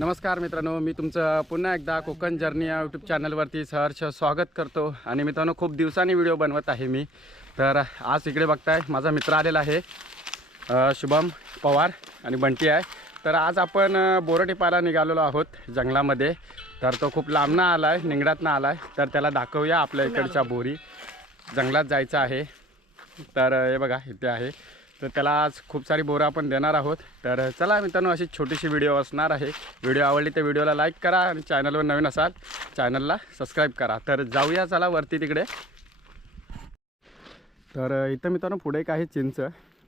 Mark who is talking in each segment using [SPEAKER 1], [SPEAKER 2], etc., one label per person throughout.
[SPEAKER 1] नमस्कार मित्रांनो मी तुमचं पुन्हा एकदा कोकण जर्नी या यूट्यूब चॅनलवरती सहर्ष स्वागत करतो. आणि मित्रांनो खूप दिवसांनी व्हिडिओ बनवत आहे मी. तर आज इकडे बघताय माझा मित्र आलेला आहे. शुभम पवार आणि बंटी आहे. तर आज आपण बोरटीपाला निघालेलो आहोत जंगलामध्ये. तर तो खूप लांबनं आला आहे निंगडातनं आला आहे तर त्याला दाखवूया आपल्या इकडच्या बोरी. जंगलात जायचं आहे. तर हे बघा इथे आहे. तर त्याला आज खूप सारी बोरं आपण देणार आहोत. तर चला मित्रांनो अशी छोटीशी व्हिडिओ असणार आहे. व्हिडिओ आवडली तर व्हिडिओला लाईक करा आणि चॅनलवर नवीन असाल चॅनलला सबस्क्राईब करा. तर जाऊया चला वरती तिकडे. तर इथं मित्रांनो पुढे एक आहे चिंच.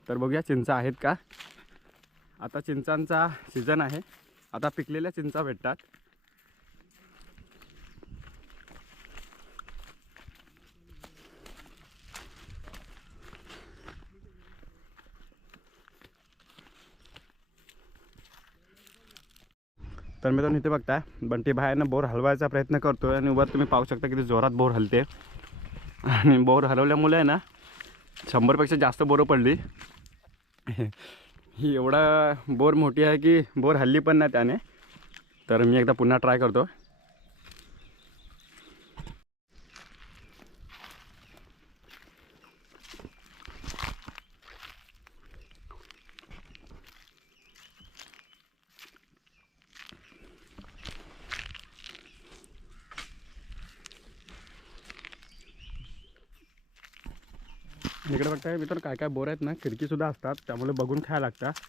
[SPEAKER 1] तर बघूया चिंच आहेत का? आता चिंचांचा सीझन आहे. आता पिकलेल्या चिंचा भेटतात. तर मित्रांनो इथे बघताय बंटी बाहेरनं बोर हलवायचा प्रयत्न करतोय आणि वर तुम्ही पाहू शकता किती जोरात बोर हलते. आणि बोर हलवल्यामुळे आहे ना शंभरपेक्षा जास्त बोरं पडली. ही एवढा बोर मोठी आहे की बोर हल्ली पण नाही त्याने. तर मी एकदा पुन्हा ट्राय करतो. इकडे मित्र काय काय बोर आहेत ना खिडकीसुद्धा असतात. त्यामुळे बघून खायला लागतात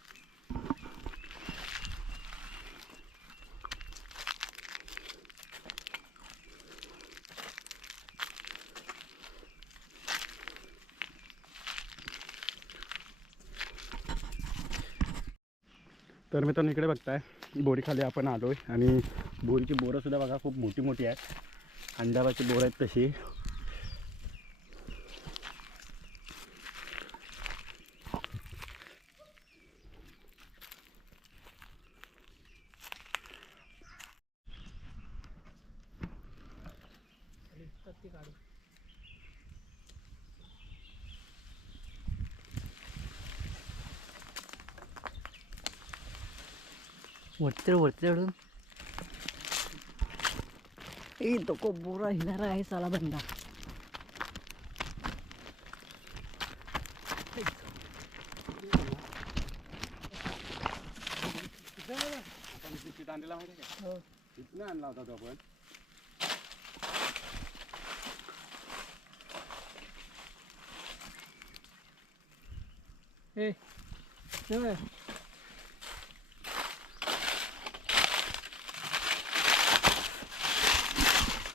[SPEAKER 1] तर मित्रांनो इकडे बघताय बोरीखाली आपण आलो आहे आणि बोरीची बोरंसुद्धा बघा खूप मोठी मोठी आहेत. अंडाबाची बोरं आहेत तशी
[SPEAKER 2] वरती वरती चढून ए तो को बोरा आहे साला बंदा
[SPEAKER 1] इथनं आणला होता तो आपण
[SPEAKER 2] ए चल.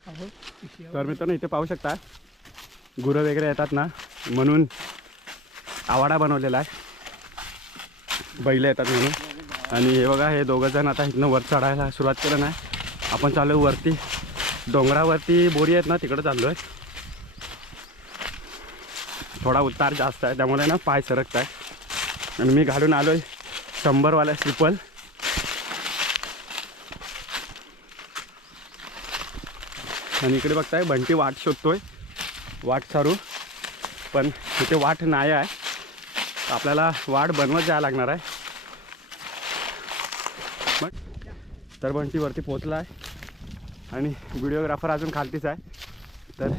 [SPEAKER 2] अहो, पिशव्या
[SPEAKER 1] तर मित्रांनो इथे पाहू शकता गुरं वगैरे येतात ना म्हणून आवाडा बनवलेला आहे. बैल येतात म्हणून. आणि हे बघा हे दोघं जण आता इथनं वर चढायला सुरुवात केलं नाही आपण चालू वरती. डोंगरावरती बोरी आहेत ना तिकडं चाललो आहे थोडा उतार जास्त आहे त्यामुळे ना पाय सरकत आहे आणि मी घालून आलो आहे शंभरवाला स्लिपल आणि इकडे बघताय बंटी वाट शोधतोय. वाट सारू. पण इथे वाट नाही आहे. आपल्याला वाट बनवत जायला लागणार आहे. मग तर बंटीवरती पोचला आहे आणि व्हिडिओग्राफर अजून खालतीच आहे. तर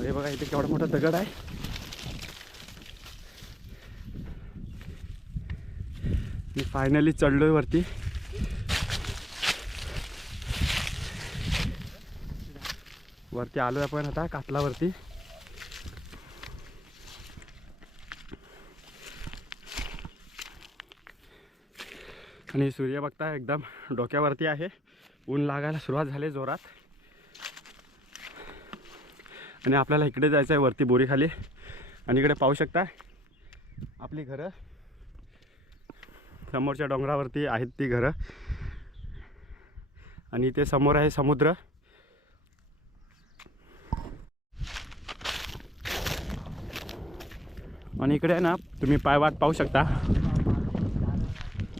[SPEAKER 1] हे बघा इथे केवढा मोठा दगड आहे. मी फायनली चढलोय वरती. वरती आलो आपण आता कातलावरती. आणि सूर्य बघता एकदम डोक्यावरती आहे. ऊन लागायला सुरुवात झाली जोरात. आणि आपल्याला इकडे जायचं आहे वरती बोरीखाली. आणि इकडे पाहू शकता आपली घरं. समोरच्या डोंगरावरती आहेत ती घरं. आणि इथे समोर आहे समुद्र. आणि इकडे आहे ना तुम्ही पायवाट पाहू शकता.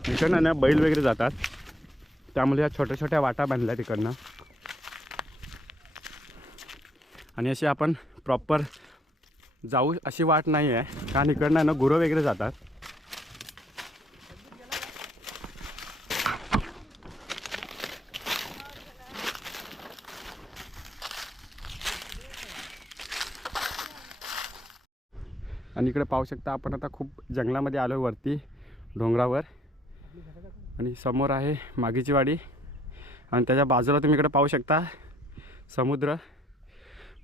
[SPEAKER 1] इकडनं ना बैल वगैरे जातात. त्यामुळे या छोट्या छोट्या वाटा बांधल्या तिकडनं आणि अशी आपण प्रॉपर जाऊ अशी वाट नाही आहे कारण इकडनं ना गुरं वगैरे जातात. आणि इकडे पाहू शकता आपण आता खूप जंगलामध्ये आलो वरती डोंगरावर. आणि समोर आहे मागीची वाडी. आणि त्याच्या बाजूला तुम्ही इकडे पाहू शकता समुद्र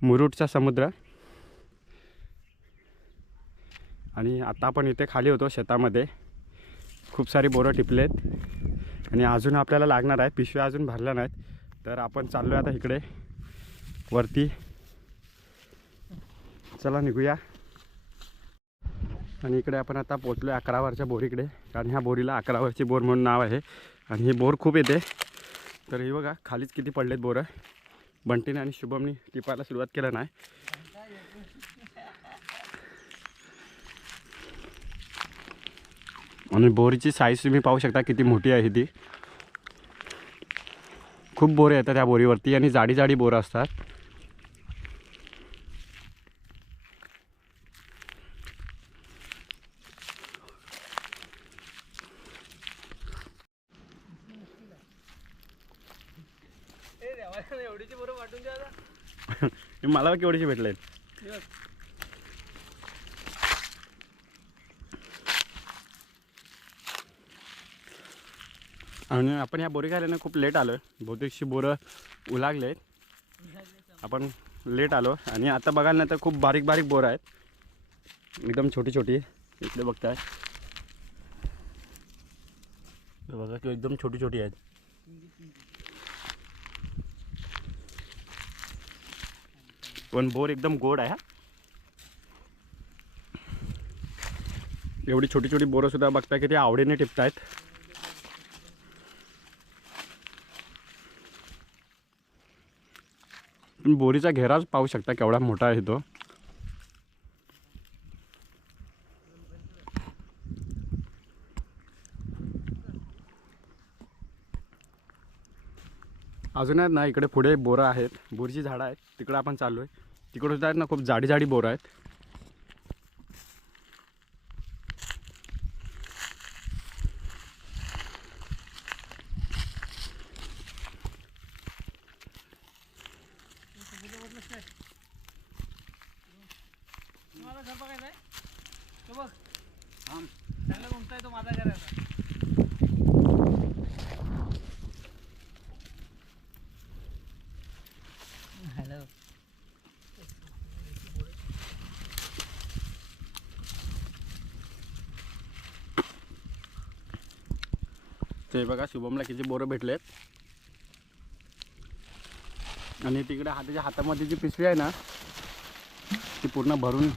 [SPEAKER 1] मुरुडचा समुद्र. आणि आता आपण इथे खाली होतो शेतामध्ये. खूप सारी बोरं टिपलेत. आणि अजून आपल्याला लागणार आहे पिशव्या अजून भरल्या नाहीत. तर आपण चाललो आहे आता इकडे वरती. चला निघूया. आणि इकडे आपण आता पोचलो आहे अकरावरच्या बोरीकडे. कारण ह्या बोरीला अकरावरची बोर म्हणून नाव आहे. आणि ही बोर खूप येते. तर हे बघा खालीच किती पडलेत बोरं. बंटीने आणि शुभमनी टिपायला सुरुवात केलं नाही. आणि बोरीची साईज तुम्ही पाहू शकता किती मोठी आहे ती. खूप बोरे येतात त्या बोरीवरती आणि जाडी जाडी बोरं असतात. मला केवढीचे भेटले आणि आपण या बोरी खायला खूप लेट आलो आहे बहुतेकशी बोरं उलागले आपण लेट आलो. आणि आता बघाल ना तर खूप बारीक बारीक बोरं आहेत. एकदम छोटी छोटी. इकडे बघताय. बघा की एकदम छोटी छोटी आहेत. पण बोर एकदम गोड आहे हा. एवढी छोटी छोटी बोरं सुद्धा बघताय की ते आवडीने टिपतायत. तुम्ही बोरीचा घेराच पाहू शकता केवढा मोठा आहे तो. अजून आहेत ना इकडे पुढे बोरं आहेत. बोरची झाडं आहेत. तिकडं आपण चाललो आहे तिकडं सुद्धा आहेत ना खूप जाडी जाडी बोरं आहेत
[SPEAKER 2] तुम्हाला घर बघायचं आहे तो बघ चांगला घुमताय तो माझा घर आहे हॅलो
[SPEAKER 1] हे बघा शुभमला किती बोरं भेटले आणि तिकडे हाताच्या हातामध्ये जी पिशवी आहे ना ती पूर्ण भरून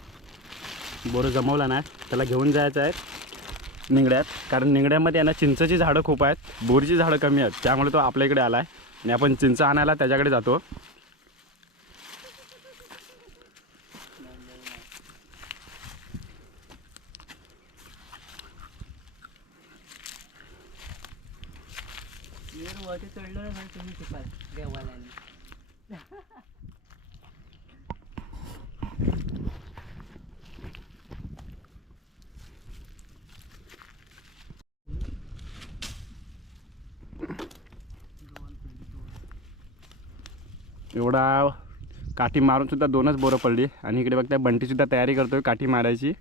[SPEAKER 1] बोरं जमवला नाही त्याला घेऊन जायचं आहे निंगड्यात. कारण निंगड्यामध्ये आहे ना चिंचची झाडं खूप आहेत बोरीची झाडं कमी आहेत त्यामुळे तो आपल्या इकडे आला आहे आणि आपण चिंच आणायला त्याच्याकडे जातो
[SPEAKER 2] मी वरती चढलो ना तुम्ही शिकाल देवाला
[SPEAKER 1] एवढा काठी मारूनसुद्धा दोनच बोरं पडली. आणि इकडे बघता बंटीसुद्धा तयारी करतोय काठी मारायची.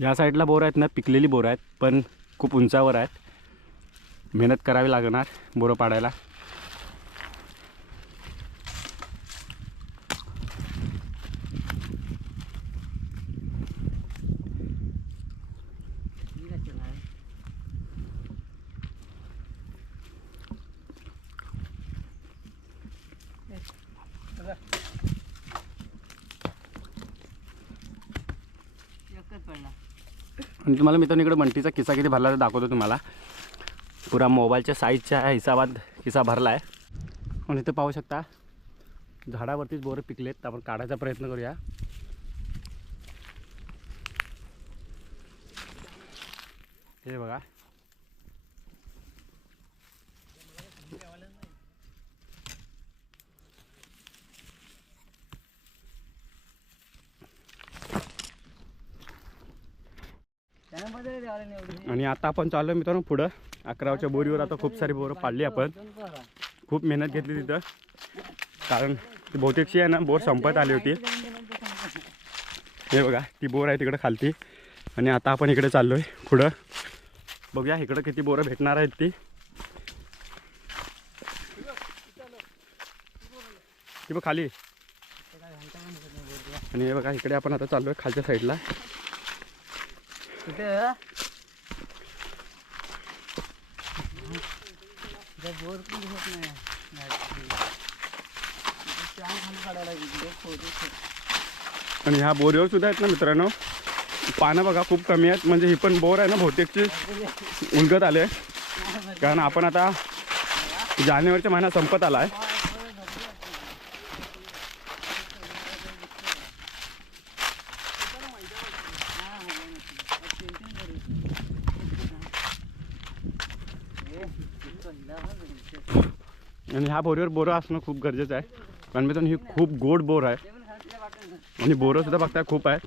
[SPEAKER 1] या साईडला बोरं आहेत ना पिकलेली बोरं आहेत पण खूप उंचावर आहेत. मेहनत करावी लागणार बोरं पाडायला
[SPEAKER 2] एकच पडला
[SPEAKER 1] आणि तुम्हाला मित्रांनो इकडे बंटीचा किस्सा किती भरला तर दाखवतो तुम्हाला. पुरा मोबाईलच्या साईजच्या हिसाबात किस्सा भरला आहे. आणि इथं पाहू शकता? झाडावरतीच बोरं पिकलेत. आपण काढायचा प्रयत्न करूया. हे बघा. आणि आता आपण चाललो मित्रांनो पुढं. अकरावच्या बोरीवर आता खूप सारी बोरं पाडली आपण. खूप मेहनत घेतली तिथं. कारण ती बहुतेकशी आहे ना बोर संपत आली होती. हे बघा ती बोर आहे तिकडं खालती. आणि आता आपण इकडे चाललो आहे पुढं. बघूया इकडं किती बोरं भेटणार आहेत ती. ती बघ खाली. आणि हे बघा इकडे आपण आता चाललो आहे खालच्या साईडला.
[SPEAKER 2] कुठे? बोर पण दिसत नाही.
[SPEAKER 1] आणि ह्या बोरीवर सुद्धा आहेत ना मित्रांनो? पानं बघा खूप कमी आहेत. म्हणजे ही पण बोर आहे ना बहुतेकची? उलगत आले. कारण आपण आता जानेवारीचा महिना संपत आला आहे आणि ह्या बोरीवर बोरं असणं खूप गरजेचं आहे. कारण मित्रांनो ही खूप गोड बोर आहे. आणि बोरं सुद्धा बघताय खूप आहेत.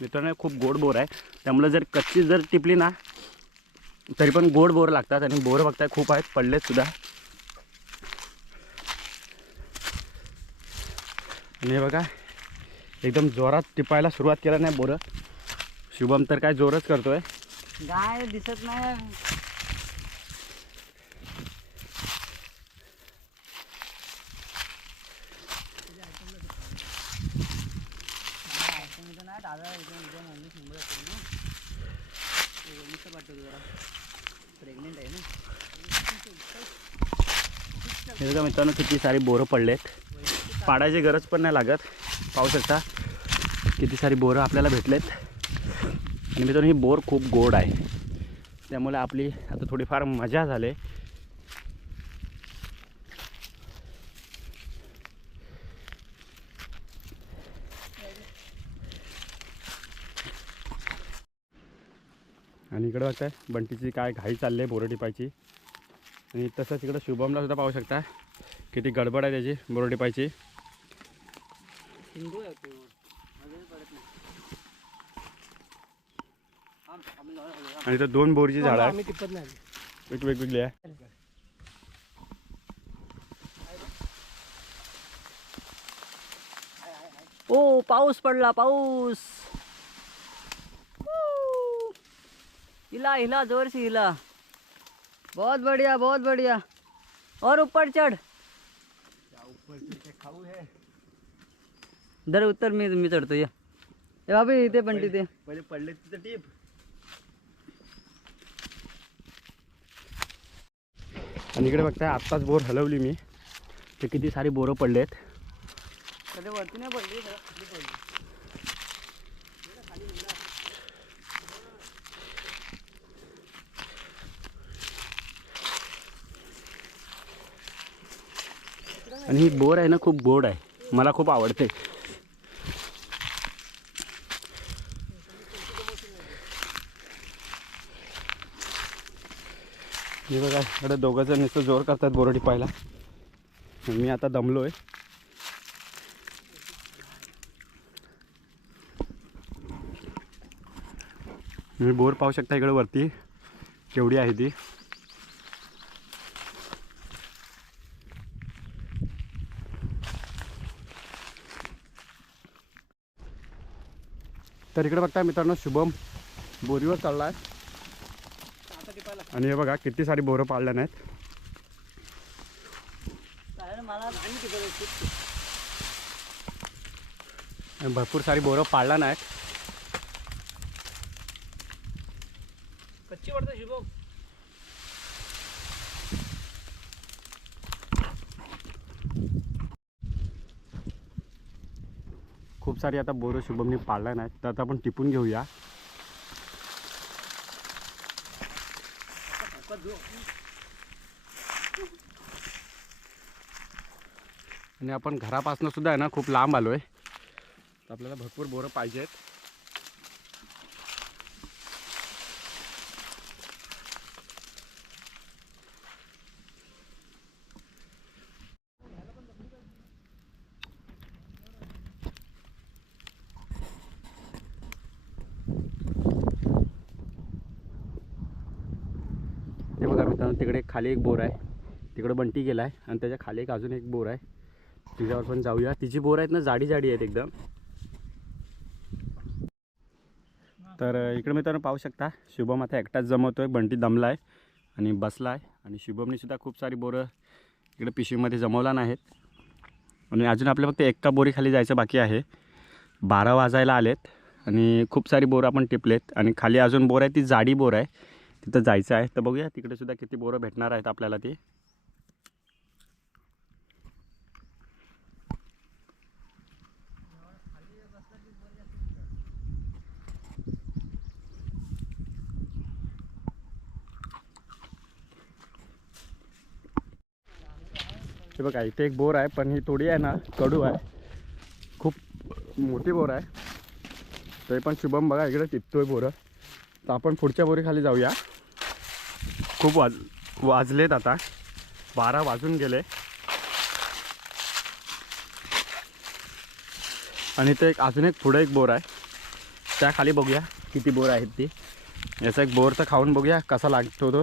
[SPEAKER 1] मित्रांनो खूप गोड बोर आहे. त्यामुळे जर कच्ची जर टिपली ना तरी पण गोड बोर लागतात आणि बोरं बघताय खूप आहेत पडलेत सुद्धा. आणि हे बघा. एकदम जोरात टिपायला सुरुवात केला नाही बोरं. शुभम तर काय जोरच करतोय.
[SPEAKER 2] गाय दिसत नाही. प्रेग्नेंट आहे ना
[SPEAKER 1] बघा मित्रांनो किती सारी बोरं पडलेत. पाडायची गरज पण नाही लागत. पाहू शकता किती सारी बोरं आपल्याला भेटलेत. आणि मित्रांनो ही बोर खूप गोड आहे. त्यामुळे आपली आता थोडीफार मजा झाली. आणि इकडं बघताय बंटीची काय घाई चालली आहे बोरं टिपायची. आणि तसंच इकडं शुभमला सुद्धा पाहू शकता. किती गडबड आहे त्याची बोरं टिपायची.
[SPEAKER 2] तो जाऊन आलो.
[SPEAKER 1] आणि इथं दोन बोरीची झाडं आहेत
[SPEAKER 2] आम्ही टिपत नाही.
[SPEAKER 1] एक वेगवेगळी आहे
[SPEAKER 2] ओ पाऊस पडला पाऊस. हिला हिला ज़ोर से हिला। बहुत बढ़िया बहुत बढ़िया। और ऊपर चढ़। इधर उत्तर मी मी चढतो या. ए बाबी इथे पण तिथे.
[SPEAKER 1] पहिले पडले तिथं टीप. आणि इकडे बघताय आत्ताच बोर हलवली मी. ते किती सारी बोरं पडलेत.
[SPEAKER 2] कधी वरती नाही पडली.
[SPEAKER 1] आणि ही बोर आहे ना खूप गोड आहे. मला खूप आवडते. हे बघा इकडे दोघं जण नुसतं जोर करतात बोरडी टिपायला मी आता दमलो आहे तुम्ही बोर पाहू शकता इकडे वरती. केवढी आहे ती. तर इकडे बघता मित्रांनो शुभम बोरीवर चालला आहे आणि हे बघा किती सारी बोरं पाळल्या नाहीत. भरपूर सारी बोरं पाळल्या नाहीत.
[SPEAKER 2] कच्ची वाटतं शुभम
[SPEAKER 1] खूप सारी आता बोरं शुभमने पाळल्या नाहीत. तर आता आपण टिपून घेऊया. आणि आपण घरापासून सुद्धा आहे ना खूप लांब आलो आहे आपल्याला भरपूर बोरं पाहिजेत. मित्रांनो तिकडे खाली एक बोर आहे. तिकडं बंटी गेला आहे आणि त्याच्याखाली एक अजून एक बोर आहे. तिच्यावर पण जाऊया. तिची बोर आहेत ना जाडी जाडी आहेत एकदम. तर इकडे मित्रांनो पाहू शकता शुभम आता एकटाच जमवतोय. बंटी दमला आहे आणि बसला आहे आणि शुभमनेसुद्धा खूप सारी बोरं इकडे पिशवीमध्ये जमवला नाहीत. आणि अजून आपल्या फक्त एका बोरी खाली जायचं बाकी आहे. बारा वाजायला आलेत आणि खूप सारी बोरं आपण टिपलेत. आणि खाली अजून बोर आहे ती जाडी बोर आहे. तिथं जायचं आहे. तर बघूया तिकडे सुद्धा किती बोरं भेटणार आहेत आपल्याला ती. हे बघा इथे एक बोर आहे पण ही थोडी आहे ना कडू आहे. खूप मोठी बोर आहे. तरी पण शुभम बघा इकडे टिपतोय बोरं. तर आपण पुढच्या बोरीखाली जाऊया. खूप वाज वाजलेत आता. बारा वाजून गेले. आणि ते एक अजून एक पुढं एक बोर आहे. त्या खाली बघूया किती बोर आहेत ती. याचा एक बोर तर खाऊन बघूया कसा लागतो तो.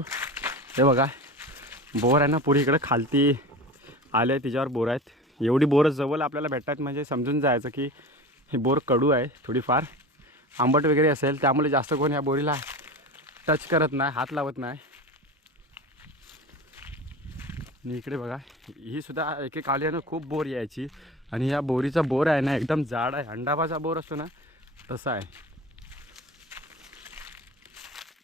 [SPEAKER 1] हे बघा. बोर आहे ना पुढे इकडे खालती आले तिच्यावर बोर आहेत. एवढी बोरं जवळ आपल्याला भेटतात म्हणजे समजून जायचं की ही बोर कडू आहे थोडीफार. आंबट वगैरे असेल त्यामुळे जास्त कोण या बोरीला टच करत नाही हात लावत नाही. आणि इकडे बघा ही सुद्धा एक एक आली आहे ना खूप बोर यायची. आणि या बोरीचा बोर आहे ना एकदम जाड आहे. अंडाबाचा बोर असतो ना तसा आहे.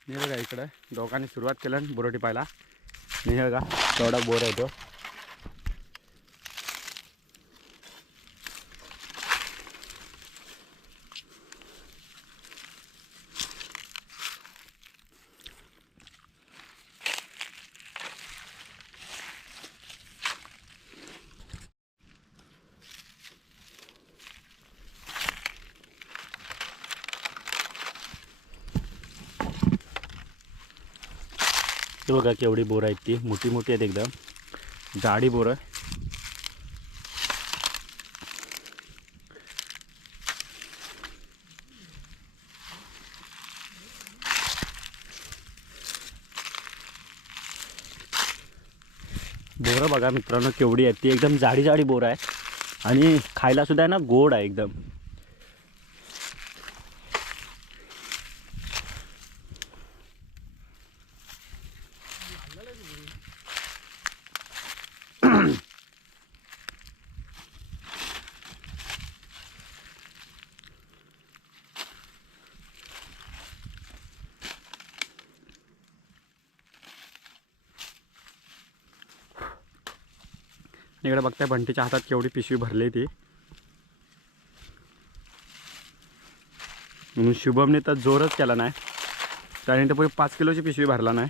[SPEAKER 1] हे बघा इकडं. दोघांनी सुरुवात केलं बोरटी पाहिला आणि का बघा तेवढा बोर आहे तो. बघा केवढी बोरं आहेत ती. मोठी मोठी आहेत एकदम. जाडी बोरं. बोरं बघा मित्रांनो केवढी आहेत ती. एकदम जाडी जाडी बोरं आहे. आणि खायला सुद्धा आहे ना गोड आहे एकदम. इकडे बघताय भंटीच्या हातात केवढी पिशवी भरली ती. म्हणून शुभमने तर जोरच केला नाही. त्याने तर पुढे पाच किलोची पिशवी भरला नाही.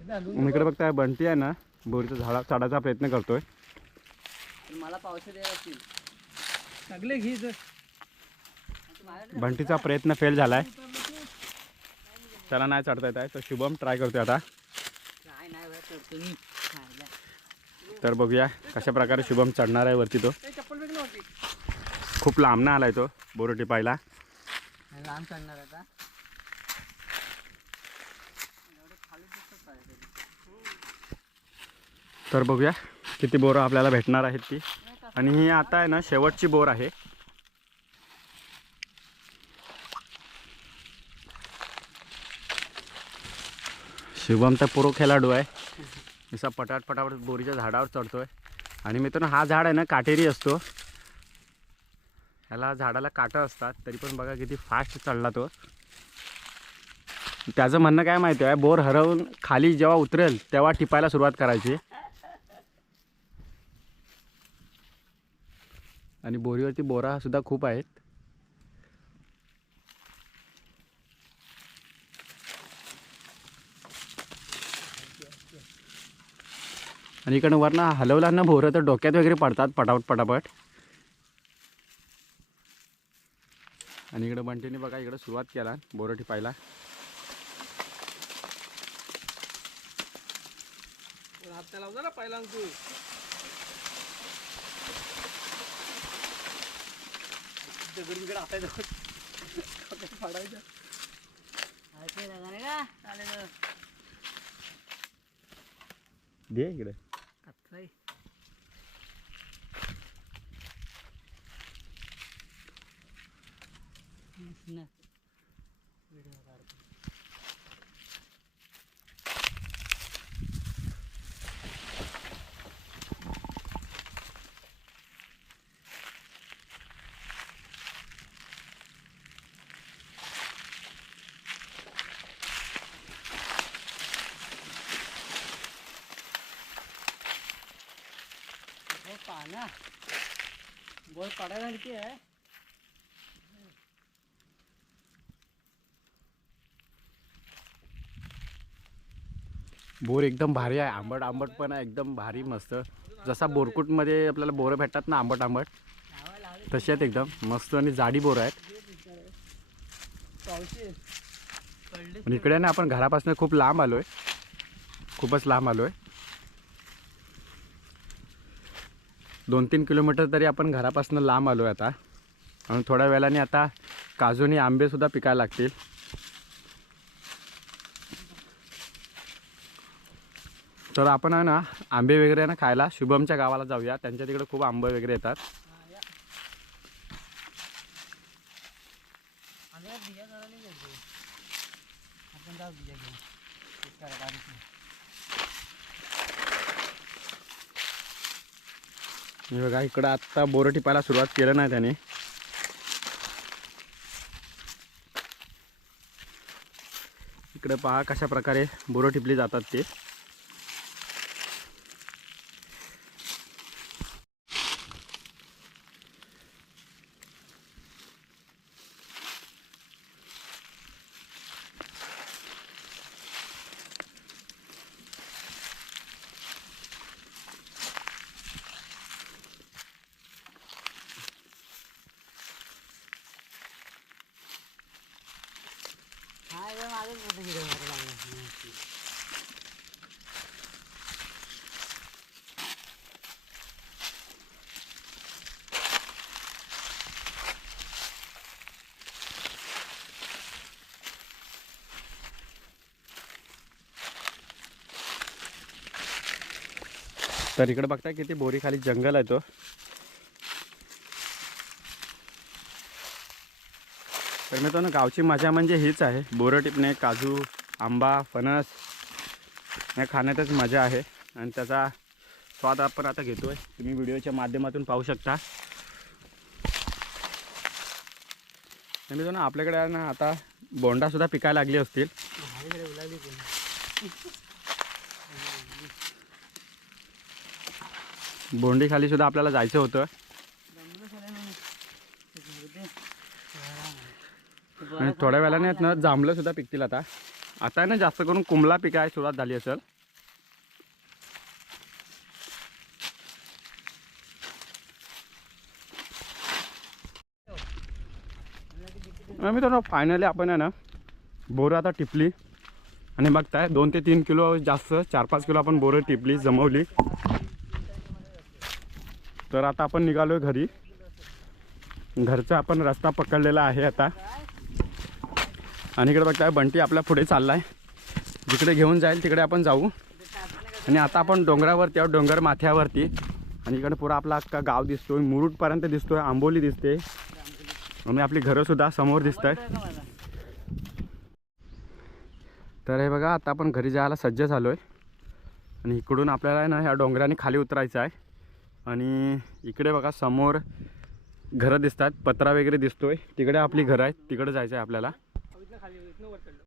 [SPEAKER 1] मी इकडे बघताय बंटी आहे ना बोरीचा झाडा चढायचा प्रयत्न करतोय.
[SPEAKER 2] मला पावसे सगळे घे
[SPEAKER 1] भंटीचा प्रयत्न फेल झालाय. त्याला नाही चढता येत आहे. तर शुभम ट्राय करतोय आता.
[SPEAKER 2] करतो
[SPEAKER 1] तर बघूया कशा प्रकारे शुभम चढणार आहे वरती तो.
[SPEAKER 2] खूप चप्पल वेगळी
[SPEAKER 1] खूप आलाय तो बोरोटी पाहिला
[SPEAKER 2] लांब चढणार आता तर
[SPEAKER 1] बघूया किती बोरं आपल्याला भेटणार आहेत ती. आणि ही आता आहे ना शेवटची बोर आहे. शिवम तर पुरो खेळाडू आहे. असा पटाट पटापट बोरीच्या झाडावर चढतोय. आणि मित्रांनो हा झाड आहे ना काटेरी असतो. ह्याला झाडाला काटं असतात तरी पण बघा किती फास्ट चढला तो. त्याचं म्हणणं काय माहिती आहे बोर हरवून खाली जेव्हा उतरेल तेव्हा टिपायला सुरुवात करायची. आणि बोरीवरती बोरा सुद्धा खूप आहेत. आणि इकडनं वरनं हलवला ना बोरं तर डोक्यात वगैरे पडतात पटापट पटापट. आणि इकडं बंटीने बघा इकडं सुरुवात केला बोरं
[SPEAKER 2] ना पहिला तू
[SPEAKER 1] दे इकडे.
[SPEAKER 2] कच्चाई ना व्हिडिओ बोल पडायला आहे.
[SPEAKER 1] बोर एकदम भारी आहे आंबट आंबट पण आहे एकदम भारी मस्त. जसा बोरकुटमध्ये आपल्याला बोरं भेटतात ना आंबट आंबट तसे आहेत एकदम. मस्त आणि जाडी बोरं आहेत. पण इकडे ना आपण घरापासून खूप लांब आलोय. खूपच लांब आलोय. दोन तीन किलोमीटर तरी आपण घरापासून लांब आलो आहे आता. आणि थोड्या वेळाने आता काजू आणि पिकायला लागतील. तर आपण आहे ना आंबे वगैरे ना खायला. शुभमच्या गावाला जाऊया. त्यांच्या तिकडे खूप आंबे वगैरे येतात
[SPEAKER 2] हा, या. आम्ही या बिया जरा नाही घ्यायचो आपण जाऊ बिया घेऊन एक करा बारीक नाही.
[SPEAKER 1] हे बघा इकडं आत्ता बोरं टिपायला सुरुवात केलं नाही त्याने. इकडं पहा कशा प्रकारे बोरं टिपली जातात ते. तर इकडे बघता किती बोरी खाली जंगल आहे तो. तर मी तो ना गावची मजा म्हणजे हीच आहे. बोरं टिपणे काजू आंबा फणस या खाण्यातच मजा आहे. आणि त्याचा स्वाद आपण आता घेतोय. तुम्ही व्हिडिओच्या माध्यमातून पाहू शकता. तर मी तो ना आपल्याकडे ना आता बोंडासुद्धा पिकायला लागली असतील.
[SPEAKER 2] माझ्याकडे
[SPEAKER 1] बोंडी सुद्धा आपल्याला जायचं होतं
[SPEAKER 2] जमलं सगळं नाही. ते जाऊ दे.
[SPEAKER 1] आणि थोड्या वेळाने आहेत ना जांभळं सुद्धा पिकतील आता. आता आहे ना जास्त करून कुंबला पिकाय सुरुवात झाली असेल. मी तर फायनली आपण आहे ना बोरं आता टिपली. आणि बघताय दोन ते तीन किलो जास्त चार पाच किलो आपण बोरं टिपली जमवली. तर आता आपण निघालो घरी. घरचा आपण रस्ता पकडलेला आहे आता. आणि इकडे बघताय बंटी आपल्या पुढे चाललाय. जिकडे घेऊन जाईल तिकडे आपण जाऊ. आणि आता आपण डोंगरावरती आहोत डोंगर माथ्यावरती. आणि इकडे पुरा आपला अख्खा गाव दिसतोय मुरुडपर्यंत दिसतोय आंबोली दिसते. आणि आपली घरंसुद्धा समोर दिसत आहे तर हे बघा आता आपण घरी जायला सज्ज झालो आहे आणि इकडून आपल्याला ना ह्या डोंगराने खाली उतरायचं आहे. आणि इकडे बघा समोर घरं दिसतात पत्रा वगैरे दिसतोय. तिकडे आपली घरं आहेत तिकडे जायचं आहे आपल्याला.
[SPEAKER 2] इथनं खाली इथनं वर चढलो